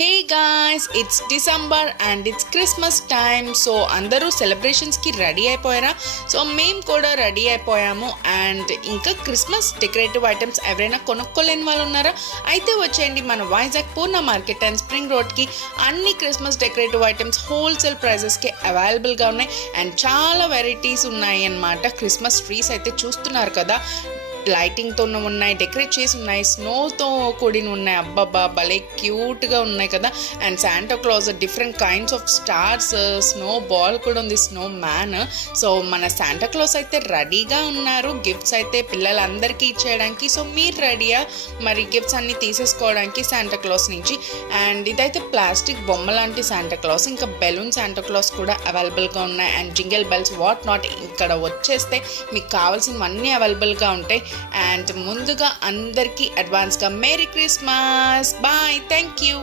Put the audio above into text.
Hey guys, it's December and it's Christmas time. So అందరూ celebrations కి ready అయిపోయారా? So మేము కూడా రెడీ అయిపోయాము. అండ్ ఇంకా క్రిస్మస్ డెకరేటివ్ ఐటమ్స్ ఎవరైనా కొనుక్కోలేని వాళ్ళు ఉన్నారా? అయితే వచ్చేయండి మన వైజాగ్ పూర్ణ మార్కెట్ అండ్ స్ప్రింగ్ రోడ్కి. అన్ని క్రిస్మస్ డెకరేటివ్ ఐటమ్స్ హోల్సేల్ ప్రైజెస్కి అవైలబుల్గా ఉన్నాయి. అండ్ చాలా వెరైటీస్ ఉన్నాయి అన్నమాట. క్రిస్మస్ ట్రీస్ అయితే చూస్తున్నారు కదా, లైటింగ్తో ఉన్నాయి, డెకరేట్ చేసి ఉన్నాయి, స్నోతో కూడిన ఉన్నాయి. అబ్బబ్బా భలే క్యూట్గా ఉన్నాయి కదా. And Santa Claus different kinds of stars, snow ball కూడా ఉంది, స్నో మ్యాన్. సో మన శాంటా క్లాజ్ అయితే రెడీగా ఉన్నారు గిఫ్ట్స్ అయితే పిల్లలందరికీ ఇచ్చేయడానికి. సో మీరు రెడీయా మరి గిఫ్ట్స్ అన్నీ తీసేసుకోవడానికి శాంటా క్లాజ్ నుంచి? అండ్ ఇదైతే ప్లాస్టిక్ బొమ్మ లాంటి శాంటా క్లాజ్, ఇంకా బెలూన్ శాంటా క్లాజ్ కూడా అవైలబుల్గా ఉన్నాయి. And jingle bells what not ఇక్కడ వచ్చేస్తే మీకు కావాల్సినవన్నీ అవైలబుల్గా ఉంటాయి. అండ్ ముందుగా అందరికీ అడ్వాన్స్గా merry Christmas, bye, thank you.